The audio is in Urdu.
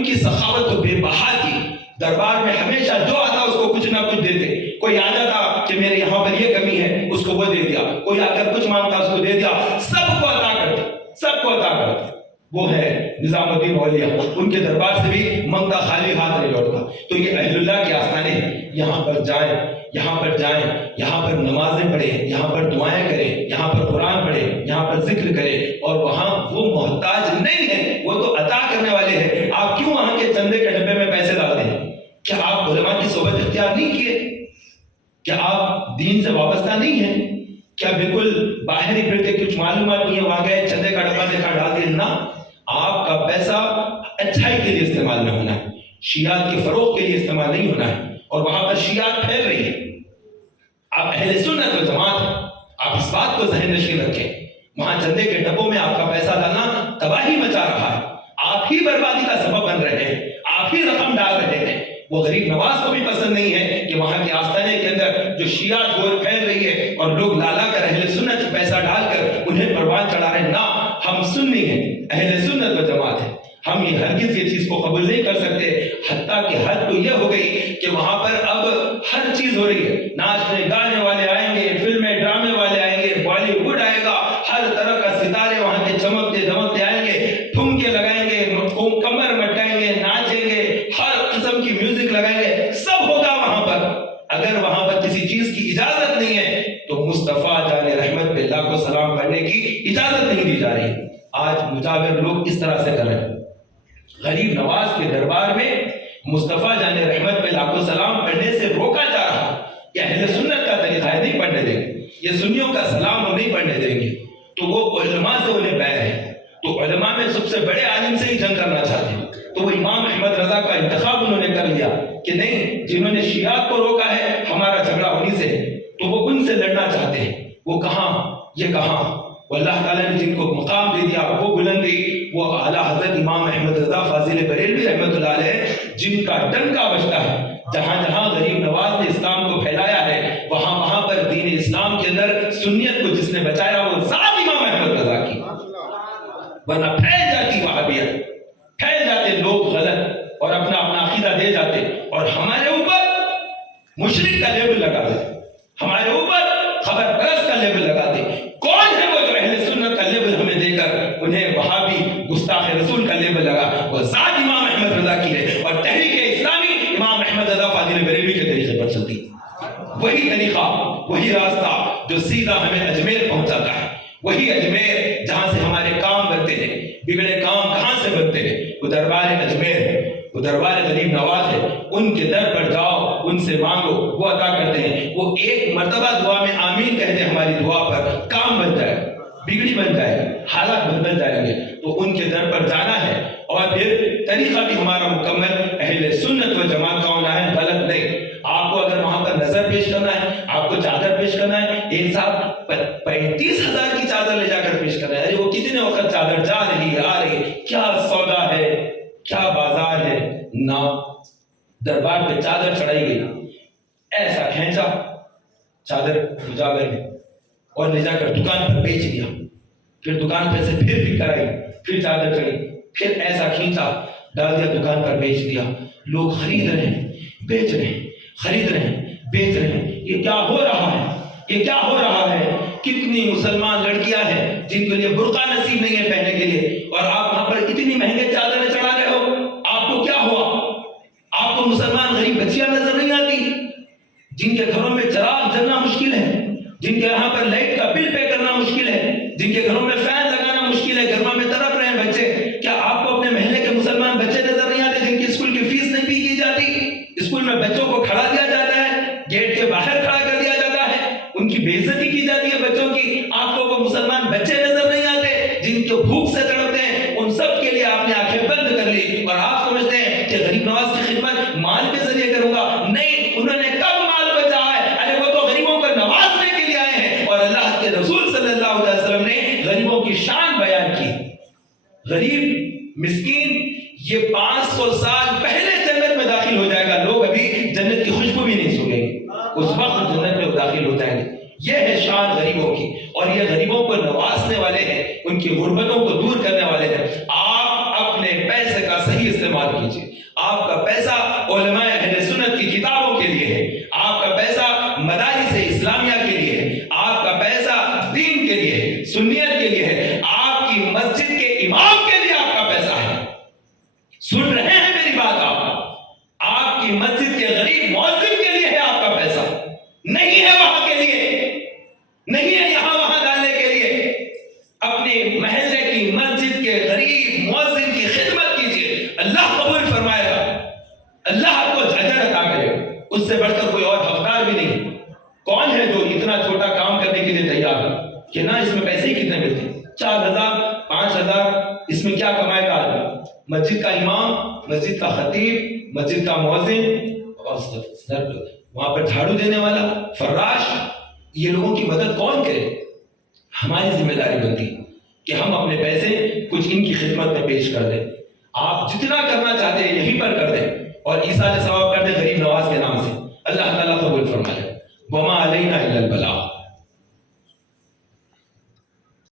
ان کی سخاوت تو بے بہا تھی. دربار میں ہمیشہ جو آتا اس کو کچھ نہ کچھ دیتے. کوئی آ جاتا کہ میرے یہاں پر یہ کمی ہے, اس کو وہ دے دیا. کوئی آ کر کچھ مانگتا اس کو دے دیا. سب کو عطا کرتے, سب کو عطا کرتے. وہ ہے نظام الدین اولیاء. ان کے دربار سے بھی منگتا خالی ہاتھ نہیں لوٹتا. تو یہ اہل اللہ کے آستانے ہیں. یہاں پر جائیں, یہاں پر جائیں, یہاں پر نمازیں پڑھیں, یہاں پر دعائیں کریں, یہاں پر قرآن پڑھیں, یہاں پر ذکر کریں. اور وہاں وہ محتاج نہیں ہے, وہ تو عطا کرنے والے ہیں. آپ کیوں وہاں کے چندے کے ڈبے میں پیسے ڈالتے ہیں؟ کیا آپ علماء کی صحبت اختیار نہیں کیے؟ کیا آپ دین سے وابستہ نہیں ہیں؟ کیا بالکل باہر ہی پھرتے, کچھ معلومات نہیں ہے, وہاں گئے چندے کا ڈبہ دیکھا ڈال دیا؟ نہ, آپ کا پیسہ اچھائی کے لیے استعمال میں ہونا ہے, شیعات کے فروغ کے لیے استعمال نہیں ہونا ہے. اور وہاں پر شیعات پھیل رہی ہے. آپ اہل سنت و جماعت ہیں, آپ اس بات کو ذہن نشین رکھیں. وہاں چندے کے ڈبوں میں آپ کا پیسہ ڈالنا تباہی مچا رہا ہے. آپ ہی بربادی کا سبب بن رہے ہیں, آپ ہی رقم ڈال رہے ہیں. وہ غریب نواز کو بھی پسند نہیں ہے کہ وہاں کے آستانے کے اندر جو شیعات گور پھیل رہی ہے اور لوگ لالا کر اہل سنت پیسہ ڈال کر انہیں پروان چڑھا رہے ہیں. نہ, ہم سنی ہیں, اہل سنت و جماعت ہیں. ہم یہ ہرگز یہ چیز کو قبول نہیں کر سکتے. حتیٰ کہ حد تو یہ ہو گئی کہ وہاں پر اب ہر چیز ہو رہی ہے. ناچنے گانے والے آئیں گے, فلمیں ڈرامے والے آئیں گے, بالی ووڈ آئے گا, ہر طرح کا ستارے وہاں کے چمکتے دمکتے آئیں گے, ٹھمکے لگائیں گے, کمر مٹائیں گے, ناچیں گے, ہر قسم کی میوزک لگائیں گے. سب ہوگا وہاں پر. اگر وہاں پر کسی چیز کی اجازت نہیں ہے تو مصطفیٰ جان رحمت پہ لاکھوں سلام پڑھنے کی اجازت نہیں دی جا رہی. آج مجاور لوگ اس طرح سے کر رہے ہیں. غریب نواز کے دربار میں مصطفیٰ جان رحمت پہ لاکھوں سلام پڑھنے سے روکا جا رہا. یہ اہل سنت کا طریقہ ہے, نہیں پڑھنے دیں گے. یہ سنیوں کا سلام ہم نہیں پڑھنے دیں گے. تو وہ علماء سے انہیں بیر ہے. تو علماء میں سب سے بڑے عالم سے ہی جنگ کرنا چاہتے ہیں. تو وہ امام احمد رضا کا انتخاب انہوں نے کر لیا کہ نہیں, جنہوں نے شیعات کو روکا ہے ہمارا جھگڑا انہی سے ہے, تو وہ ان سے لڑنا چاہتے ہیں. وہ کہاں, یہ کہاں. وہ اللہ تعالیٰ نے جن کو مقام دے دیا, وہ بلندی, وہ اعلیٰ حضرت امام احمد رضا فاضل بریلوی رحمۃ اللہ علیہ, جن کا ڈنکا بجتا ہے. جہاں جہاں غریب نواز نے اسلام کو پھیلایا ہے, وہاں وہاں پر دین اسلام کے اندر سنیت کو جس نے بچایا وہ ذات امام احمد رضا کی. ورنہ پھیل جاتی وہابیت, پھیل جاتے لوگ غلط اور اپنا اپنا عقیدہ دے جاتے, اور ہمارے اوپر مشرک کا لیبل لگا دے, ہمارے اوپر خبر پرست کا لیبل لگا دے. کون ہے وہ جو اہل سنت کا لیبل ہمیں دے کر انہیں وہابی گستاخ رسول کا لیبل لگا؟ وہ ذات امام احمد رضا کی ہے, اور تحریک اسلامی امام احمد رضا فاضل بریلوی کے طریقے پر چلتی. وہی طریقہ, وہی راستہ جو سیدھا ہمیں اجمیر پہنچاتا ہے. وہی اجمیر جہاں سے ہمارے کام بنتے ہیں. بگڑے کام کہاں سے بنتے ہیں؟ وہ دربار اجمیر ہے, وہ دربار غریب نواز ہے. ان کے در پر جاؤ, ان سے مانگو, وہ عطا کرتے ہیں. وہ ایک مرتبہ دعا میں آمین کہتے ہیں, ہماری دعا پر کام بن جائے, بگڑی بن جائے, حالات بدل جائیں گے. تو ان کے در پر جانا ہے, اور پھر طریقہ بھی ہمارا مکمل اہل سنت و جماعت کا ہونا ہے, غلط نہیں. آپ کو اگر وہاں پر نظر پیش کرنا ہے, آپ کو چادر پیش کرنا ہے, ایک صاحب 35,000 کی چادر لے جا کر پیش کرنا ہے. ارے وہ کتنے وقت چادر جا رہی ہے, آ رہی ہے, کیا سودا ہے, کیا بازار ہے. نہ, دربار پہ چادر چڑھائی گئی, ایسا کھینچا چادر مجاور نے اور لے جا کر دکان پر بیچ دیا. پھر دکان پہ سے پھر بھی کرائی, پھر چادر چڑھی, پھر ایسا کھینچا, ڈال دیا دکان پر, بیچ دیا. لوگ خرید رہے ہیں, بیچ رہے ہیں, خرید رہے ہیں, بیچ رہے ہیں. یہ کیا ہو رہا ہے, یہ کیا ہو رہا ہے؟ کتنی مسلمان لڑکیاں ہیں جن کے لیے برقع نصیب نہیں ہے پہننے کے لیے, اور آپ وہاں پر اتنی مہنگے چادریں چڑھا رہے ہو. آپ کو کیا ہوا؟ آپ کو مسلمان غریب بچیاں نظر نہیں آتی جن کے گھروں میں چراغ جلنا مشکل ہے, جن کے یہاں پر لائٹ کا بل پے کرنا مشکل ہے, جن کے گھروں میں فین لگانا مشکل ہے, گھروں میں تڑپ رہے ہیں بچے؟ کیا آپ کو اپنے محلے کے مسلمان بچے نظر نہیں آتے جن کی اسکول کی فیس نہیں پی کی جاتی؟ اسکول میں بچوں کو کھڑا دیا جاتا ہے, گیٹ کے باہر کھڑا کر دیا جاتا ہے, ان کی بے عزتی کی جاتی ہے بچوں کی. آپ کو وہ مسلمان بچے نظر نہیں آتے جن کو بھوک سے تڑپتے ہیں؟ ان سب کے لیے آپ نے آنکھیں بند کر لی, اور آپ سمجھتے ہیں کہ غریب نواز کی خدمت مال کے ذریعے کروں گا. نہیں, انہوں نے کب مال کو چاہا ہے؟ ارے وہ تو غریبوں کو نوازنے کے لیے آئے ہیں, اور اللہ کے رسول صلی اللہ علیہ وسلم نے غریبوں کی شان بیان کی. غریب مسکین یہ 500 سال پہلے جنت میں داخل ہو جائے گا. لوگ ابھی جنت کی خوشبو بھی نہیں سنیں گے, اس وقت جنت میں داخل ہو جائیں گے. یہ ہے شان غریبوں کی, اور یہ غریبوں کو نوازنے والے ہیں, ان کی غربتوں کو دور کرنے والے ہیں. آپ اپنے پیسے کا صحیح استعمال کیجیے. آپ کا پیسہ علماء اہل سنت کی کتابوں کے لیے ہے. آپ کا پیسہ مدارس اسلامیہ کے لیے ہے. آپ کا پیسہ دین کے لیے ہے, سنیت کے لیے ہے. آپ کی مسجد کے امام کے لیے آپ کا پیسہ ہے. سن رہے ہیں میری بات؟ آپ کی مسجد کے غریب مؤذن کے لیے ہے آپ کا پیسہ, نہیں ہے وہاں کے لیے, نہیں ہے یہاں وہاں ڈالنے کے لیے. اپنے محلے کی مسجد کے غریب مؤذن کی خدمت کیجیے, اللہ قبول فرمائے گا, اللہ آپ کو اجر عطا کرے گا. اس سے بڑھ کر کوئی اور حقدار بھی نہیں. کون ہے جو اتنا چھوٹا کام کرنے کے لیے تیار ہے کہ نہ اس میں پیسے ہی کتنے ملتے ہیں, 4,000 5,000, اس میں کیا کمائے گا آدمی؟ مسجد کا امام, مسجد کا خطیب, مسجد کا مؤذن, وہاں پر جھاڑو دینے والا, فراش, یہ لوگوں کی مدد کون کرے؟ ہماری ذمہ داری بنتی ہے کہ ہم اپنے پیسے کچھ ان کی خدمت میں پیش کر دیں. آپ جتنا کرنا چاہتے ہیں یہیں پر کر دیں, اور ایصال ثواب